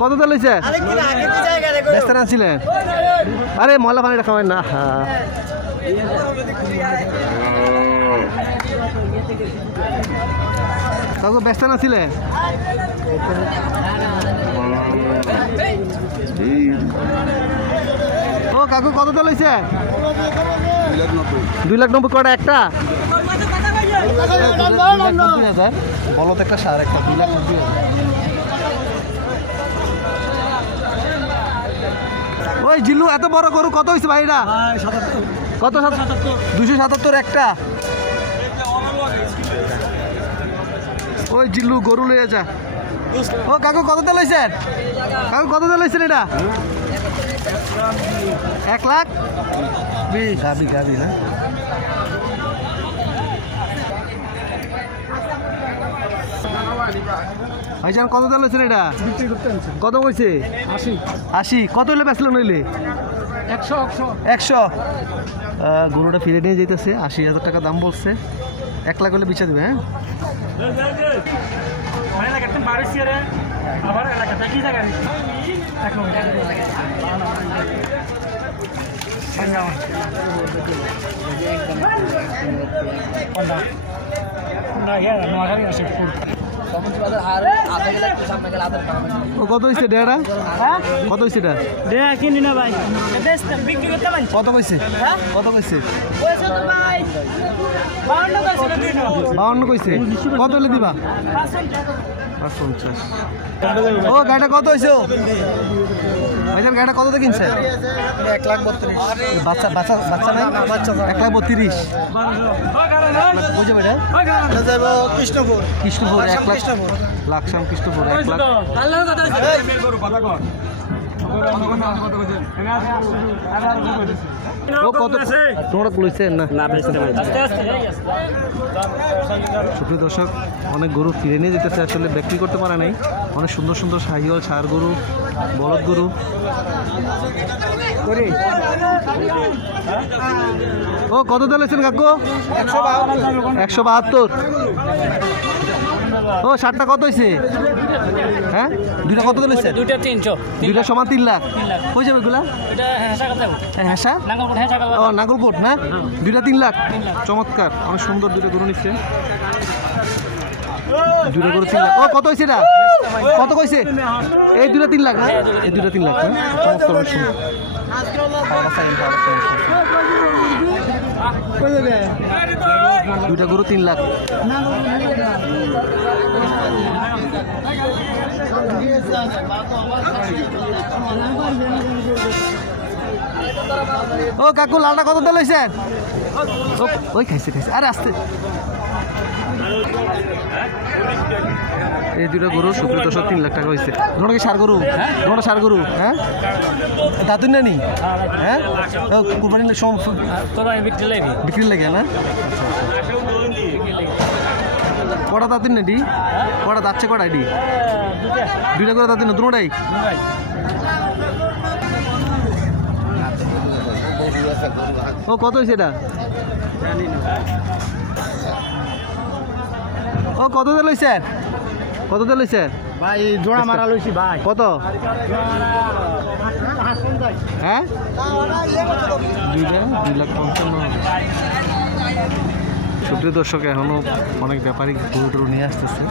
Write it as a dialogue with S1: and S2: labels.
S1: কত তেল হয়েছে ব্যস্ত আনছিলেন আরে ময়লা পানিটা খাবেন না। হ্যাঁ কাকু ব্যস্ত আছিলেন ও কাকু কত তেল হয়েছে দুই লাখ নব্বই কটা একটা? বলত একটা সার একটা দুই লাখ নব্বই। ওই জিল্লু এত বড় গরু কত হয়েছে ভাইরা? কত দুশো সাতাত্তর। একটা? ওই জিল্লু গরু লইয়া যা। ও কাকু কত তেল হয়েছেন কাকু কত তেল হয়েছেন এটা? এক লাখ? গাবি গাবি না ভাইজান কত তেল হয়েছেন এটা কত কইছে
S2: আশি
S1: কত হলে বেচলো নইলে
S2: একশো একশো
S1: গরুটা ফিরে নিয়ে যেতেছে আশি হাজার টাকা দাম বলছে এক লাখ হলে বিছা দেবে হ্যাঁ
S2: মানে না ইয়া নোয়াখালী আছে
S1: কত হয়েছে ডেটা কত হয়েছে এটা
S2: দেয়া কিনি না ভাই। বিক্রি করতে পারি।
S1: কত কইছে? কত কইছে?
S2: বাউন্ন
S1: কইছে কত হলে দিবা? ও গাড়িটা কত হয়েছে ভাইজান গাড়িটা কত দিয়ে কিনছে
S2: এক লাখ বত্রিশ
S1: বাচ্চা বাচ্চা বাচ্চা নাই? এক লাখ বত্রিশ। বুঝে ভাইটা
S2: যাব কৃষ্ণপুর
S1: কৃষ্ণপুর এক লাখ লাকসাম কৃষ্ণপুর এক লাখ তোমরা লইছেন না সুপ্রিয় দর্শক, অনেক গরু ফিরে নিয়ে যেতেছে, আসলে বিক্রি করতে পারে নাই। অনেক সুন্দর সুন্দর শাহিওয়াল সার গরু, বলদ গরু। ও, কত দিয়েছেন কাকু? একশো বাহাত্তর। ও ষাটটা কত হয়েছে হ্যাঁ? দুইটা কত দিয়েছে
S2: দুইটা তিনশো।
S1: দুইটা সমান তিন লাখ। হয়ে যাবে এগুলা? হ্যাঁ ও নাগরকোট না দুইটা তিন লাখ। চমৎকার। অনেক সুন্দর দুটো গরু নিচ্ছে। দুটো গরু তিন লাখ। ও কত হয়েছে এটা? কত কইছে? এই দুটো তিন লাখ না? এই দুটো তিন লাখ হ্যাঁ? চমৎকার অনেক সুন্দর। দুইটা গরু, তিন লাখ। ও কাকু, লালটা কত দিয়ে লইছেন ওই খাইছে খাইছে। আরে, আসতে। এই দুটো গরু শুক্র দশ তিন লাখ টাকা হয়েছে। তোমার কি সার গরু? তোমার সার গরু? হ্যাঁ? দাদুন না নি? হ্যাঁ? কুরবানির সম
S2: বিক্রি
S1: বিক্রি লাগে না? কটা দাঁতিন না ডি কটা দাচ্ছে কটা ডি দুইটা করে দাঁতিন না দুটাই ও কত হয়েছে এটা? ও কত দিয়ে লইছে কত দিয়ে লইছে
S2: ভাই জোড়া মারা লইছি ভাই।
S1: কত? হ্যাঁ? দুইটা দুই লাখ পঞ্চান্ন সুপ্রিয় দর্শক এখনও অনেক ব্যাপারিক গরু টরু নিয়ে আসতেছে।